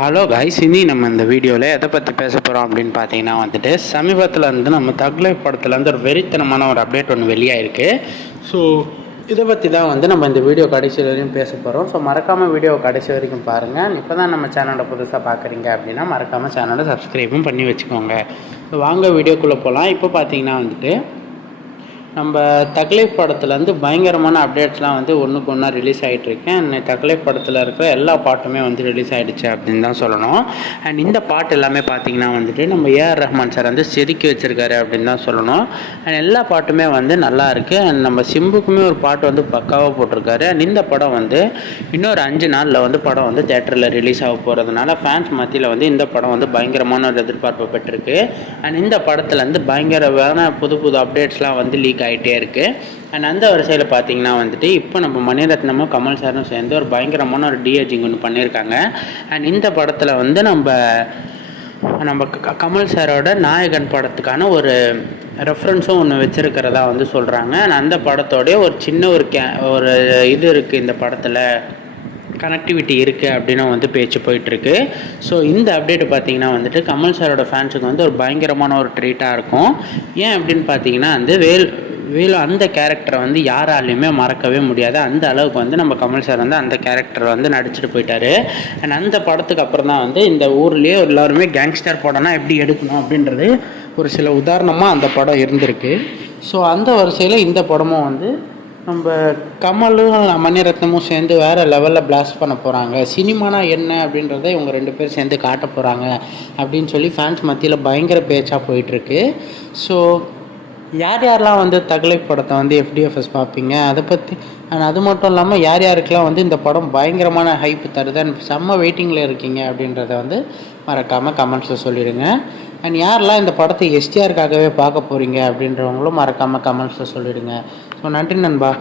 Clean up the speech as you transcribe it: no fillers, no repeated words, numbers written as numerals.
Hello guys, இனி நம்ம இந்த வீடியோவில் எதை பற்றி பேச போகிறோம் அப்படின்னு பார்த்தீங்கன்னா சமீபத்தில் நம்ம தக் லைஃப் படத்துலேருந்து ஒரு வெறித்தனமான ஒரு அப்டேட் ஒன்று வெளியாயிருக்கு. ஸோ இதை பற்றி தான் நம்ம இந்த வீடியோ கடைசி வரைக்கும் பேச போகிறோம். ஸோ மறக்காமல் வீடியோ கடைசி வரைக்கும் பாருங்கள். இப்போ தான் நம்ம சேனலை புதுசாக பார்க்குறீங்க அப்படின்னா மறக்காமல் சேனலை சப்ஸ்கிரைபும் பண்ணி வச்சுக்கோங்க. ஸோ வாங்க வீடியோக்குள்ளே போகலாம். இப்போ பார்த்தீங்கன்னா நம்ம தக்லைஃப் படத்துலேருந்து பயங்கரமான அப்டேட்ஸ்லாம் ஒன்றுக்கு ஒன்றா ரிலீஸ் ஆகிட்டுருக்கேன். தக்லைஃப் படத்தில் இருக்கிற எல்லா பாட்டுமே ரிலீஸ் ஆகிடுச்சு அப்படின்னு தான் சொல்லணும். அண்ட் இந்த பாட்டு எல்லாமே பார்த்திங்கன்னா நம்ம ஏஆர் ரஹ்மான் சார் செதுக்கி வச்சுருக்காரு அப்படின்னு தான் சொல்லணும். அண்ட் எல்லா பாட்டுமே நல்லா இருக்குது. அண்ட் நம்ம சிம்புக்குமே ஒரு பாட்டு பக்காவாக போட்டிருக்காரு. அண்ட் இந்த படம் இன்னொரு 5 நாளில் படம் தேட்டரில் ரிலீஸ் ஆக போகிறதுனால ஃபேன்ஸ் மத்தியில் இந்த படம் பயங்கரமான ஒரு எதிர்பார்ப்பு பெற்றிருக்கு. அண்ட் இந்த படத்துலேருந்து பயங்கரமான புது அப்டேட்ஸ்லாம் லீக் ஆகிட்டே இருக்குது. அண்ட் அந்த வரிசையில் பார்த்தீங்கன்னா இப்போ நம்ம மணிரத்னமும் கமல் சாரும் சேர்ந்து ஒரு பயங்கரமான ஒரு டிஏஜிங் ஒன்று பண்ணியிருக்காங்க. அண்ட் இந்த படத்தில் நம்ம கமல் சாரோட நாயகன் படத்துக்கான ஒரு ரெஃபரன்ஸும் ஒன்று வச்சுருக்கிறதா சொல்கிறாங்க. அண்ட் அந்த படத்தோடைய ஒரு சின்ன ஒரு இது இருக்குது, இந்த படத்தில் கனெக்டிவிட்டி இருக்குது அப்படின்னு பேச்சு போயிட்டுருக்கு. ஸோ இந்த அப்டேட் பார்த்திங்கன்னா கமல் சாரோட ஃபேன்ஸுக்கு ஒரு பயங்கரமான ஒரு ட்ரீட்டாக இருக்கும். ஏன் அப்படின்னு பார்த்தீங்கன்னா வேலு அந்த கேரக்டரை யாராலையுமே மறக்கவே முடியாது. அந்த அளவுக்கு நம்ம கமல் சார் அந்த கேரக்டரை நடிச்சுட்டு போயிட்டாரு. அண்ட் அந்த படத்துக்கு அப்புறம் தான் இந்த ஊர்லேயே எல்லாருமே கேங்ஸ்டர் படம்னா எப்படி எடுக்கணும் அப்படின்றது ஒரு சில உதாரணமாக அந்த படம் இருந்திருக்கு. ஸோ அந்த வரிசையில் இந்த படமும் நம்ம கமலும் மணிரத்னமும் சேர்ந்து வேறு லெவலில் பிளாஸ்ட் பண்ண போகிறாங்க. சினிமானா என்ன அப்படின்றத இவங்க 2 பேர் சேர்ந்து காட்ட போகிறாங்க அப்படின்னு சொல்லி ஃபேன்ஸ் மத்தியில் பயங்கர பேச்சாக போயிட்டுருக்கு. ஸோ யாரெல்லாம் தக்லைஃப் படத்தை FDFS பார்ப்பீங்க, அதை பற்றி அண்ட் அது மட்டும் இல்லாமல் யாருக்கெல்லாம் இந்த படம் பயங்கரமான ஹைப் தருது, செம்ம வெயிட்டிங்கில் இருக்கீங்க அப்படின்றத மறக்காமல் கமெண்ட்ஸில் சொல்லிடுங்க. அண்ட் யாரெல்லாம் இந்த படத்தை STRக்காகவே பார்க்க போகிறீங்க அப்படின்றவங்களும் மறக்காமல் கமெண்ட்ஸில் சொல்லிவிடுங்க. ஸோ நன்றி நண்பா.